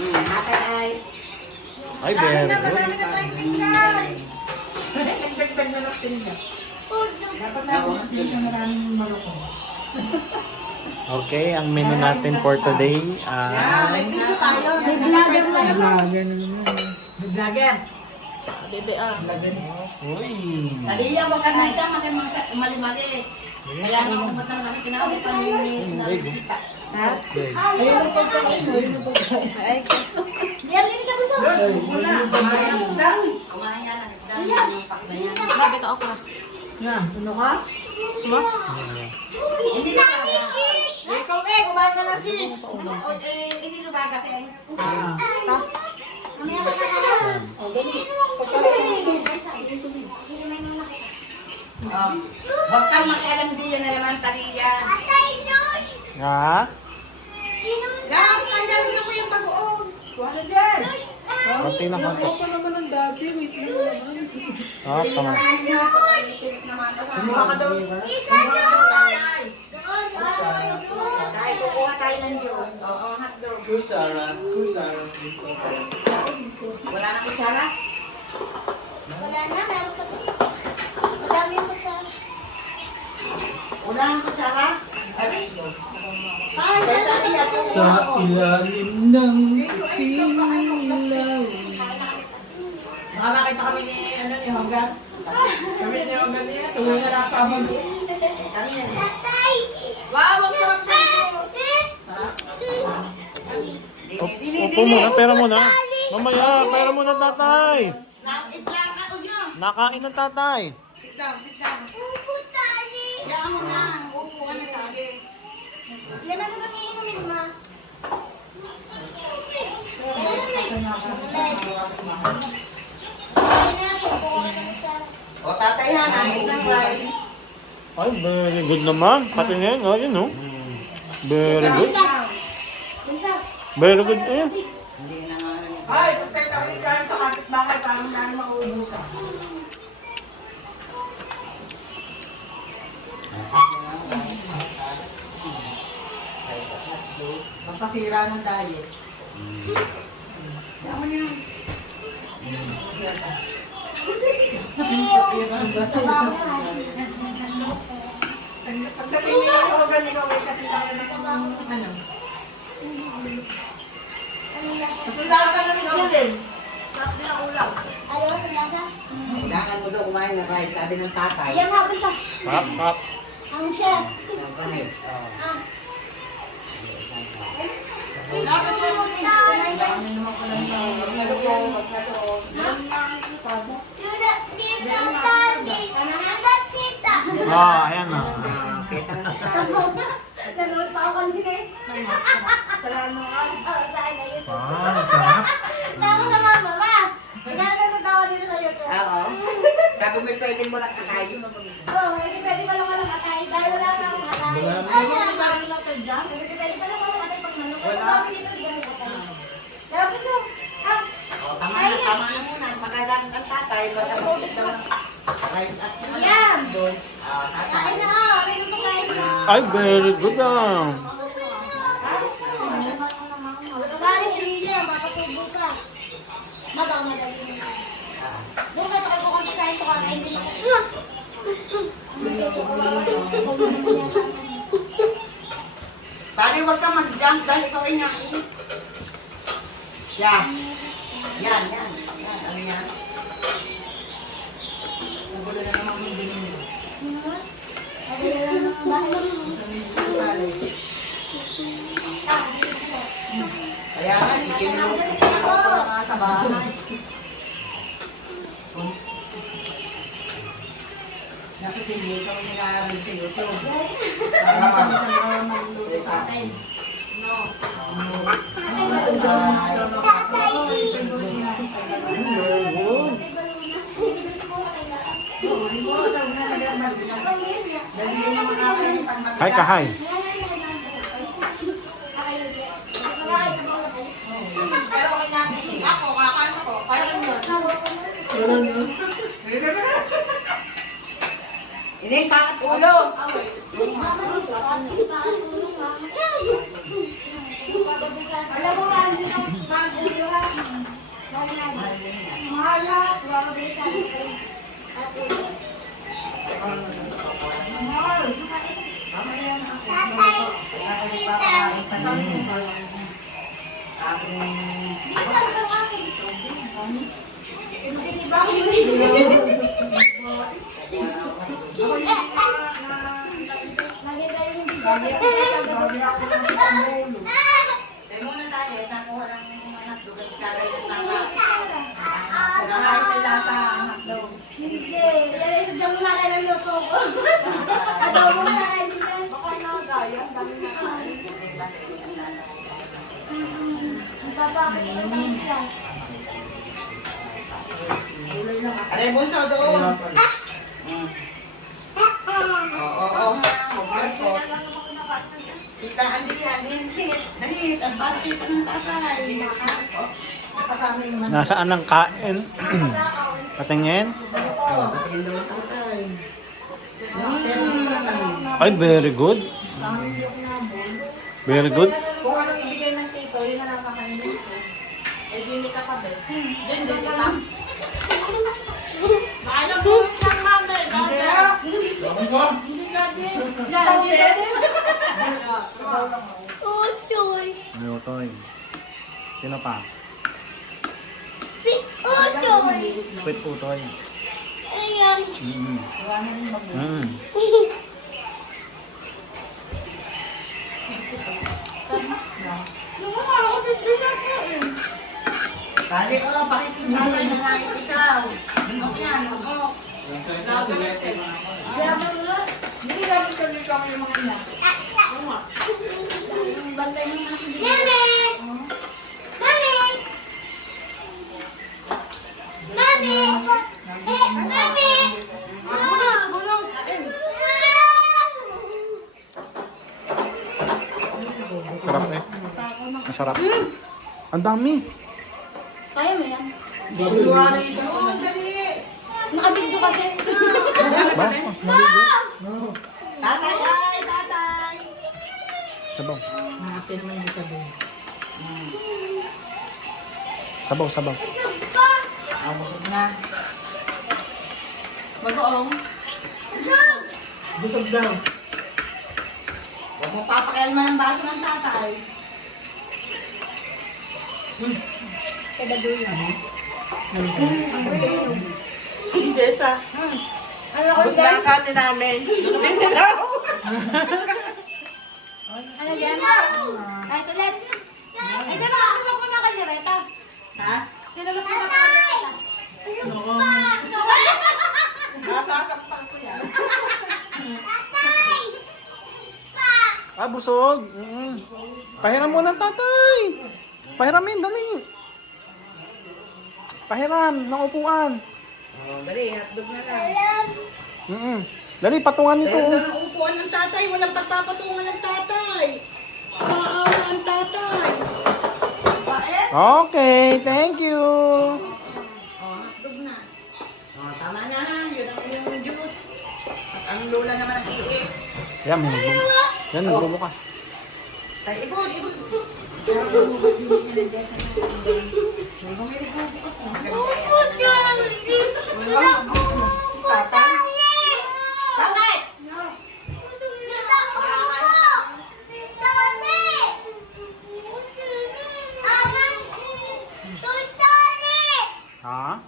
Ay. Ay, very good. Marami na tayong tingnan. Nagdagdag na ng tingnan. Dapat na ako sa maraming maloko. Okay, ang menu natin for today May video tayo. May vlogger na naman. May vlogger. Bebe Uy. Taliya, wag ka na dyan kasi mga mali-mali. Kaya nga kung ba't naman natin tinawag pa ni Narisita. Ha? Ayun ang pagkain mo. Ayun ang pagkain. Diyan, hindi ka gusto. Wala. Kumain ang isda. Kumain yan ang isda. Yung pakla yan. Bakit ako? Na, ano ka? Hindi na ka. Ikaw kumain ka ng fish. Hindi na ba kasi? Ha? Mamaya ka na. O, dali. Huwag kang makialam diyan na naman, Taliya. Ha? Lang, nandiyan na po yung bagoong. Wala dyan. Konti na konti. Ako naman ang dati, wait lang naman. Ah, tama. Baka daw. Dahil kukuha tayo ng juice. Oo, hotdog. Kusara. Wala na kutsara? Wala na, meron pa din. Madami yung kutsara. Wala na kutsara? Aray. Sa ilalim ng ilaw. Baka makita kami ni Hogan. Kami ni Hogan niya. Tuwing na nakapamag. Kami yan. Tatay! Wow, ang sarap ng juice. Upo muna, pera muna. Mamaya, pera muna tatay. Itlang ako niyo. Nakain ng tatay. Sit down, sit down. Upo tali! Kaya mo na, upo ka na tali. Yan ano bang iinumin mo? O tatay ha, nahit ng rice. Ay, very good naman. Patingin, oh, yun, oh. Very good. Bunsa! Very good, eh. Hindi na nga niya. Ay, protect ako yung kain sa kapitbahay para hindi namin mauubusan. Magpasira ng diet. Yaman niya. Pagdating niya ako, ganito ko kasi tayo na ano. Wala ka na rin gulin. Sarap din ang ulam. Ayaw sa lasa? Kailangan mo daw kumain ng rice, sabi ng tatay. Ayan nga, bunsa! Pap, pap. Ang chef! Rice. Ah. Dapat mo kumain ka. Wag na doon, wag na doon. Tita, tita, tati! Tita, tita! Ah, ayan na. Kita na sa tayo. Nanood pa ako kanina eh. Sa lanuan. Oo, saan na yun? Ah, sarap. Tapos sa mama, ma! Nagkala natawa dito sa YouTube. Oo. Sabi mo, pwede mo lang kakain. Oo, hindi pwede pa lang walang atay. Dahil wala na akong atay. Ay, parang natin dyan. Pwede pa lang walang atay pag manok. Wala. Kami dito, di kami atay. Tapos, O, tama na muna. Magagamit ang tatay. Basta mag-eat daw ng rice at Yum! doon. Tatay. kain na ah. Kain na pagkain mo. Ay, very good, ah. Kali si Lilia, makasubo ka. Mabang madali na. Doon ka sa kung kain ko kakain din ako. Pare, huwag kang mag-jump dahil ikaw ay naki. Siya. Yan. Ano yan? Nagulo na naman yung bilhin mo. Kaya nga, ikinulong ko na nga sa bahay. Dapat hindi ikaw nag-aaral sa YouTube. Para sa magluto sa atin. No. Hi ka, hi. Pero okay natin eh. Ako, kakain ako. Parang yun. Ini yung pangat ulo. Alam mo, Randy, Mahala. Wala ka balik sa akin. At ulo. Dito ka ba akin? Hindi ba ako lagi tayo yung bigyan. Tayo muna tayo, nakuha ng hotdog at kagay ng tama. Kahit may lasa ang hotdog. Hindi. Yan ay sadyang mo na kayo ng luto ko. Adobo mo na kayo din. Baka nakagaya, ang dami na kain. Ang papakit ko lang siya. Aray, bunso doon. Oo. Sita, andiyan, sit. Dahil, at para kita ng tatay. Kasama yung mga. Nasaan ang kain? Patingin? Patingin daw ang tatay. Ay, very good. Very good. Kung anong ibigay ng tito, yun na lang kakainin ko. Eh, di ka pa ba? Diyan ka lang. Baka na po ng mami. Utoy. Lutoy. Sino pa? Pit utoy. Quit Utoy. Ayan. Bali, bakit si tatay nangait ikaw? Nungok yan, nungok. Yaman mo. Hindi dapat kami kami yung mga ina. Yung bantay ng mga hindi. Mami! Mami! Mami! Mami! Bulong. Sarap eh. Masarap. Ang dami. Kaya mo yan? February doon, dali. Nakabigdo kasi. Bawas mo. Tatay, ay, tatay. Sabaw. Happy naman yung sabi. Sabaw, sabaw. Busog na. Bagoong. Busog daw. Huwag mo papakialman ng baso ng tatay. Jessa. Ano ko Gusto na kami namin. Ano yan? Ay, sulit. Ay, sino ako muna ka direta? Ha? Sinalas mo na ka direta? Nasasaktan ko yan. Ah, busog. Pahiram mo ng tatay. Pahiramin, dali. Pahiram ng upuan. Dali, hotdog na lang. Dali, patungan nito. Dahil doon ang upuan ng tatay, walang pagpapatungan ng tatay. Maawa ang tatay. Bakit? Okay, thank you. Hotdog na. Tama na ha. Yun ang iyong juice. At ang lola naman ang iik. Yan, may nagbubukas. Yan, nagbubukas. Ay, ibon. Bubukas din niya ng Jessa na. May bubukas na. Bakit? Ha?